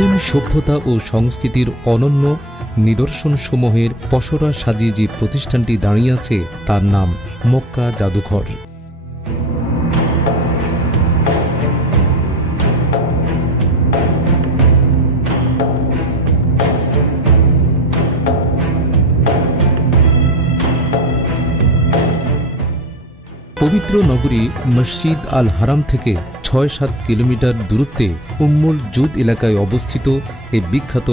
মুসলিম সভ্যতা ও সংস্কৃতির অনন্য নিদর্শনসমূহের পসরা সাজিয়ে যে প্রতিষ্ঠানটি দাঁড়িয়ে আছে তার নাম মক্কা জাদুঘর। পবিত্র নগরী মসজিদ আল হারাম থেকে ৬-৭ কিলোমিটার দূরত্বে উম্মুল জুদ এলাকায় অবস্থিত এই বিখ্যাত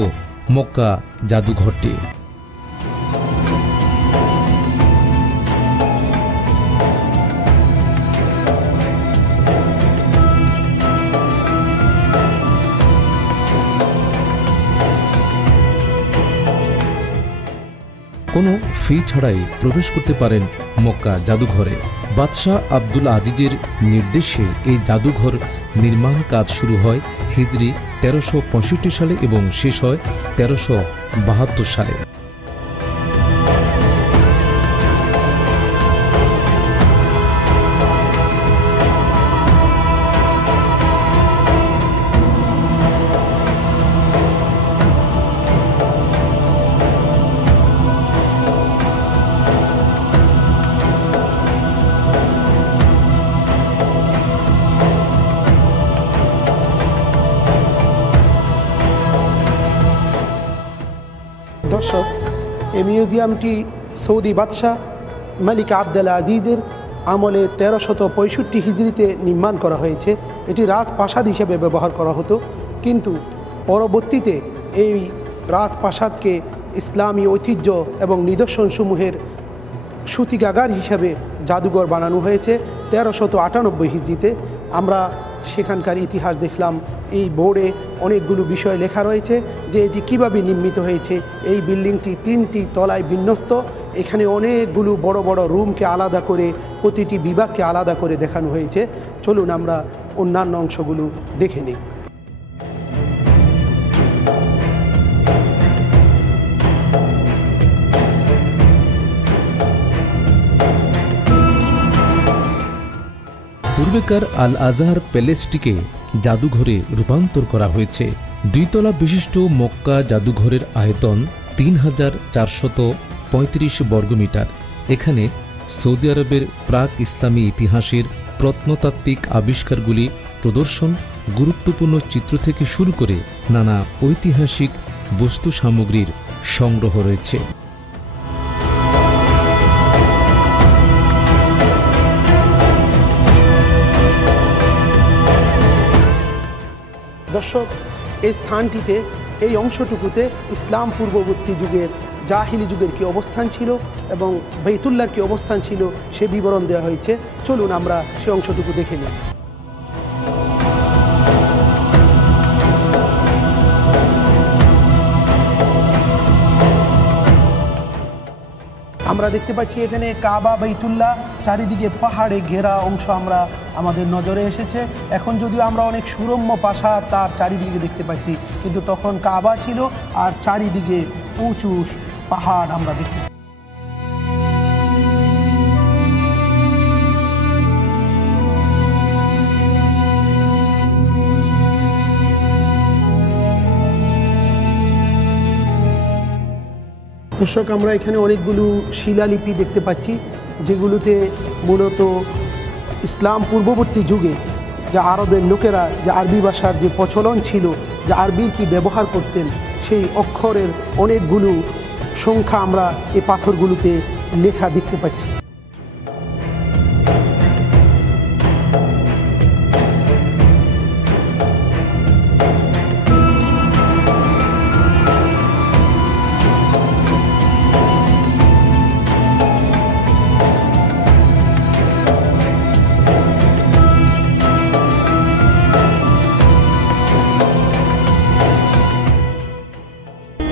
মক্কা জাদুঘরটি। কোনো ফি ছাড়াই প্রবেশ করতে পারেন মক্কা জাদুঘরে। বাদশাহ আব্দুল আজিজের নির্দেশে এই জাদুঘর নির্মাণ কাজ শুরু হয় হিজরি ১৩৬৫ সালে এবং শেষ হয় ১৩৭২ সালে। দর্শক, এই মিউজিয়ামটি সৌদি বাদশাহ মালিক আব্দুল আজিজের আমলে ১৩৬৫ হিজরিতে নির্মাণ করা হয়েছে। এটি রাজপ্রাসাদ হিসেবে ব্যবহার করা হতো, কিন্তু পরবর্তীতে এই রাজপ্রাসাদকে ইসলামী ঐতিহ্য এবং নিদর্শনসমূহের সূতিকাগার হিসাবে জাদুঘর বানানো হয়েছে ১৩৯৮ হিজরিতে। আমরা সেখানকার ইতিহাস দেখলাম। এই বোর্ডে অনেকগুলো বিষয় লেখা রয়েছে যে এটি কিভাবে নির্মিত হয়েছে। এই বিল্ডিংটি ৩টি তলায় বিন্যস্ত। এখানে অনেকগুলো বড় বড় রুমকে আলাদা করে, প্রতিটি বিভাগকে আলাদা করে দেখানো হয়েছে। চলুন আমরা অন্যান্য অংশগুলো দেখে নিই। পূর্বেকার আল আজহার প্যালেসটিকে জাদুঘরে রূপান্তর করা হয়েছে। ২ তলা বিশিষ্ট মক্কা জাদুঘরের আয়তন ৩,৪৩৫ বর্গমিটার। এখানে সৌদি আরবের প্রাক ইসলামী ইতিহাসের প্রত্নতাত্ত্বিক আবিষ্কারগুলি প্রদর্শন, গুরুত্বপূর্ণ চিত্র থেকে শুরু করে নানা ঐতিহাসিক বস্তু সামগ্রীর সংগ্রহ রয়েছে। দর্শক, এই স্থানটিতে, এই অংশটুকুতে ইসলাম পূর্ববর্তী যুগের জাহিলি যুগের কী অবস্থান ছিল এবং বাইতুল্লাহর কী অবস্থান ছিল সে বিবরণ দেওয়া হয়েছে। চলুন আমরা সে অংশটুকু দেখে নিই। আমরা দেখতে পাচ্ছি এখানে কাবা বাইতুল্লাহ, চারিদিকে পাহাড়ে ঘেরা অংশ আমরা আমাদের নজরে এসেছে। এখন যদিও আমরা অনেক সুরম্য প্রাসাদ তার চারিদিকে দেখতে পাচ্ছি, কিন্তু তখন কাবা ছিল আর চারিদিকে উঁচু পাহাড় আমরা দেখতে। দর্শক, আমরা এখানে অনেকগুলো শিলালিপি দেখতে পাচ্ছি, যেগুলোতে মূলত ইসলাম পূর্ববর্তী যুগে যে আরবের লোকেরা যে আরবি ভাষার যে প্রচলন ছিল, যে আরবির কি ব্যবহার করতেন, সেই অক্ষরের অনেকগুলো সংখ্যা আমরা এই পাথরগুলোতে লেখা দেখতে পাচ্ছি।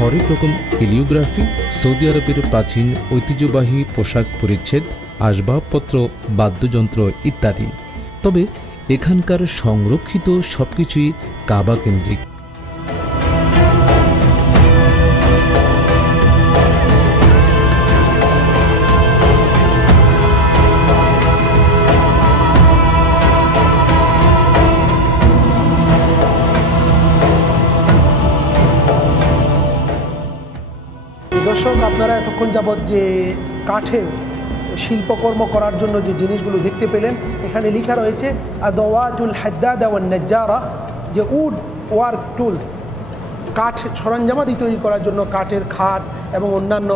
হরেক রকম ক্যালিওগ্রাফি, সৌদি আরবের প্রাচীন ঐতিহ্যবাহী পোশাক পরিচ্ছদ, আসবাবপত্র, বাদ্যযন্ত্র ইত্যাদি। তবে এখানকার সংরক্ষিত সবকিছুই কাবা কেন্দ্রিক। দর্শক, আপনারা এতক্ষণ যাবৎ যে কাঠের শিল্পকর্ম করার জন্য যে জিনিসগুলো দেখতে পেলেন, এখানে লেখা রয়েছে আদওয়াতুল হাদ্দাদা ওয়ান নাজ্জারা, যে উড ওয়ার্ক টুলস, কাঠ সরঞ্জামাদি তৈরি করার জন্য কাঠের খাট এবং অন্যান্য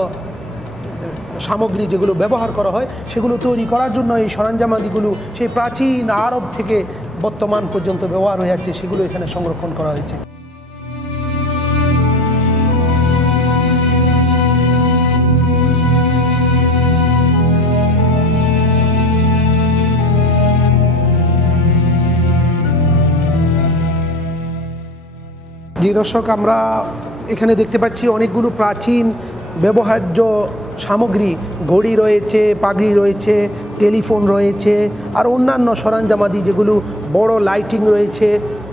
সামগ্রী যেগুলো ব্যবহার করা হয় সেগুলো তৈরি করার জন্য এই সরঞ্জামাদিগুলো সেই প্রাচীন আরব থেকে বর্তমান পর্যন্ত ব্যবহার হয়ে যাচ্ছে, সেগুলো এখানে সংরক্ষণ করা হয়েছে। জি দর্শক, আমরা এখানে দেখতে পাচ্ছি অনেকগুলো প্রাচীন ব্যবহার্য সামগ্রী, ঘড়ি রয়েছে, পাগড়ি রয়েছে, টেলিফোন রয়েছে, আর অন্যান্য সরঞ্জামাদি যেগুলো বড় লাইটিং রয়েছে,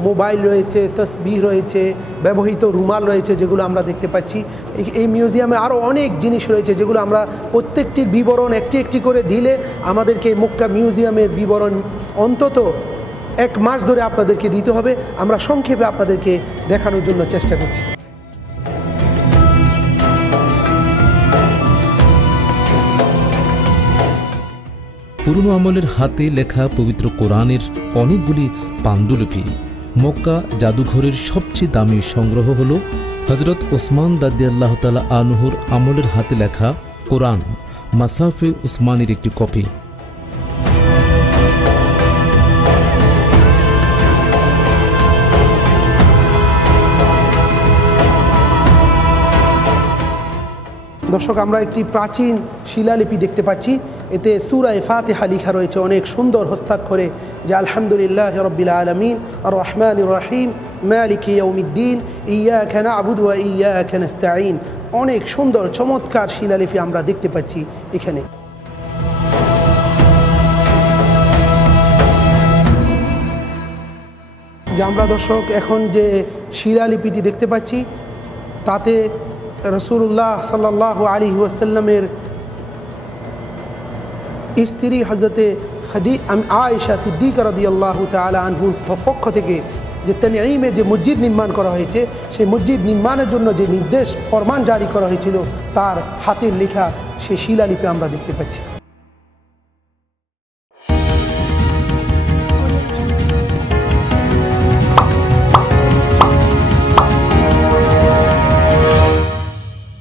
মোবাইল রয়েছে, তসবিহ রয়েছে, ব্যবহৃত রুমাল রয়েছে, যেগুলো আমরা দেখতে পাচ্ছি। এই মিউজিয়ামে আরও অনেক জিনিস রয়েছে যেগুলো আমরা প্রত্যেকটির বিবরণ একটি একটি করে দিলে আমাদেরকে মক্কা মিউজিয়ামের বিবরণ অন্তত 1 মাস ধরে আপনাদেরকে দিতে হবে। আমরা সংক্ষেপে আপনাদেরকে দেখানোর জন্য চেষ্টা করছি। পুরনো আমলের হাতে লেখা পবিত্র কোরআনের অনেকগুলি পাণ্ডুলিপি। মক্কা জাদুঘরের সবচেয়ে দামি সংগ্রহ হল হজরত ওসমান রাদিয়াল্লাহু তাআলা আনহুর আমলের হাতে লেখা কোরআন মাসাফে উসমানের একটি কপি। দর্শক, আমরা একটি প্রাচীন শিলালিপি দেখতে পাচ্ছি। এতে সূরা ফাতিহা লেখা রয়েছে অনেক সুন্দর হস্তাক্ষরে, যে আলহামদুলিল্লাহি রাব্বিল আলামিন আর রহমানির রহিম মালিকি ইয়াউমিদ্দিন ইয়্যাকা না'বুদু ওয়া ইয়্যাকা নাস্তাঈন। অনেক সুন্দর চমৎকার শিলালিপি আমরা দেখতে পাচ্ছি এখানে। যে আমরা দর্শক এখন যে শিলালিপিটি দেখতে পাচ্ছি তাতে রাসূলুল্লাহ সাল্লাল্লাহু আলাইহি ওয়াসাল্লামের স্ত্রী হযরতে আয়েশা সিদ্দিকা রাদিয়াল্লাহু তাআলা আনহুর পক্ষ থেকে যে তানঈমে যে মসজিদ নির্মাণ করা হয়েছে, সেই মসজিদ নির্মাণের জন্য যে নির্দেশ ফরমান জারি করা হয়েছিল তার হাতের লেখা সেই শিলালিপি আমরা দেখতে পাচ্ছি।